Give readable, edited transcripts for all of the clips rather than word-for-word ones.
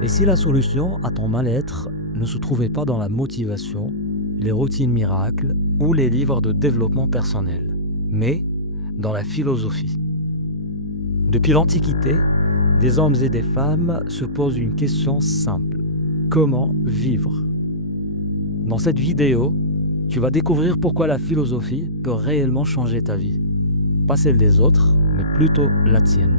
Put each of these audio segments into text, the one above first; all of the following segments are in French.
Et si la solution à ton mal-être ne se trouvait pas dans la motivation, les routines miracles ou les livres de développement personnel, mais dans la philosophie? Depuis l'Antiquité, des hommes et des femmes se posent une question simple. Comment vivre? Dans cette vidéo, tu vas découvrir pourquoi la philosophie peut réellement changer ta vie. Pas celle des autres, mais plutôt la tienne.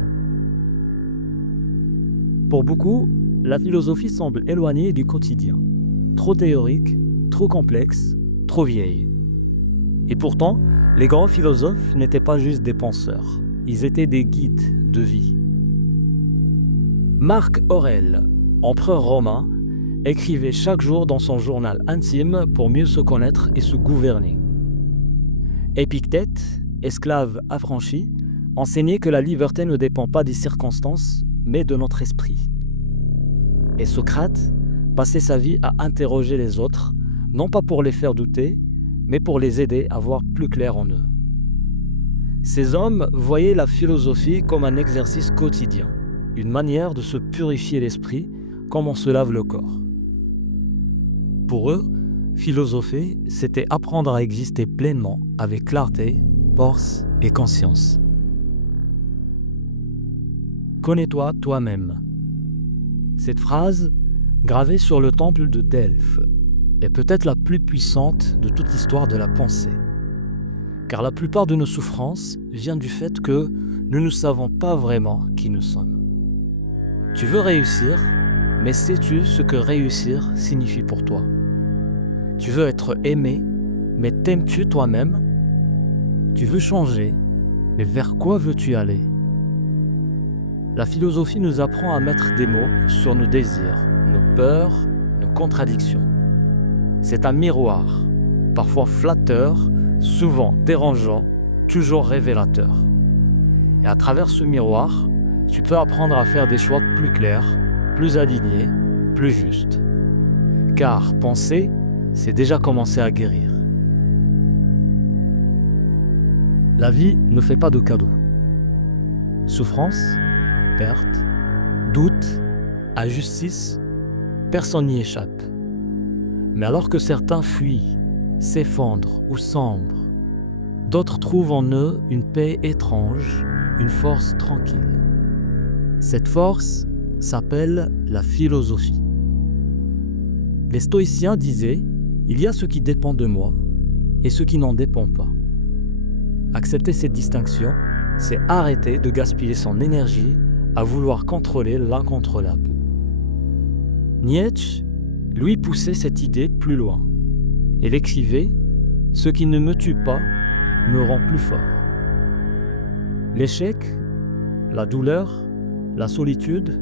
Pour beaucoup, la philosophie semble éloignée du quotidien. Trop théorique, trop complexe, trop vieille. Et pourtant, les grands philosophes n'étaient pas juste des penseurs. Ils étaient des guides de vie. Marc Aurèle, empereur romain, écrivait chaque jour dans son journal intime pour mieux se connaître et se gouverner. Épictète, esclave affranchi, enseignait que la liberté ne dépend pas des circonstances, mais de notre esprit. Et Socrate passait sa vie à interroger les autres, non pas pour les faire douter, mais pour les aider à voir plus clair en eux. Ces hommes voyaient la philosophie comme un exercice quotidien, une manière de se purifier l'esprit comme on se lave le corps. Pour eux, philosopher, c'était apprendre à exister pleinement avec clarté, force et conscience. Connais-toi toi-même. Cette phrase, gravée sur le temple de Delphes, est peut-être la plus puissante de toute l'histoire de la pensée. Car la plupart de nos souffrances viennent du fait que nous ne savons pas vraiment qui nous sommes. Tu veux réussir, mais sais-tu ce que réussir signifie pour toi? Tu veux être aimé, mais t'aimes-tu toi-même? Tu veux changer, mais vers quoi veux-tu aller? La philosophie nous apprend à mettre des mots sur nos désirs, nos peurs, nos contradictions. C'est un miroir, parfois flatteur, souvent dérangeant, toujours révélateur. Et à travers ce miroir, tu peux apprendre à faire des choix plus clairs, plus alignés, plus justes. Car penser, c'est déjà commencer à guérir. La vie ne fait pas de cadeaux. Souffrance, perte, doute, injustice, personne n'y échappe. Mais alors que certains fuient, s'effondrent ou sombrent, d'autres trouvent en eux une paix étrange, une force tranquille. Cette force s'appelle la philosophie. Les stoïciens disaient « Il y a ce qui dépend de moi et ce qui n'en dépend pas ». Accepter cette distinction, c'est arrêter de gaspiller son énergie à vouloir contrôler l'incontrôlable. Nietzsche, lui, poussait cette idée plus loin. Il écrivait « Ce qui ne me tue pas me rend plus fort ». L'échec, la douleur, la solitude,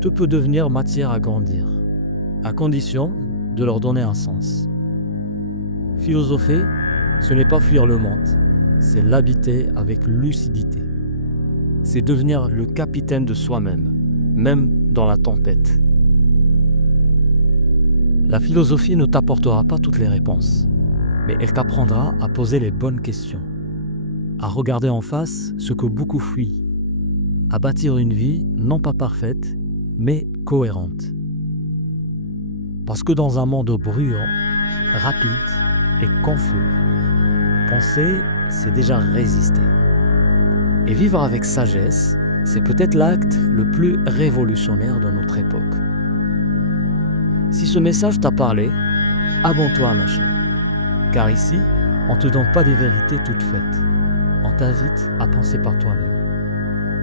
tout peut devenir matière à grandir, à condition de leur donner un sens. Philosopher, ce n'est pas fuir le monde, c'est l'habiter avec lucidité. C'est devenir le capitaine de soi-même, même dans la tempête. La philosophie ne t'apportera pas toutes les réponses, mais elle t'apprendra à poser les bonnes questions, à regarder en face ce que beaucoup fuient, à bâtir une vie non pas parfaite, mais cohérente. Parce que dans un monde bruyant, rapide et confus, penser, c'est déjà résister. Et vivre avec sagesse, c'est peut-être l'acte le plus révolutionnaire de notre époque. Si ce message t'a parlé, abonne-toi à ma chaîne. Car ici, on ne te donne pas des vérités toutes faites. On t'invite à penser par toi-même.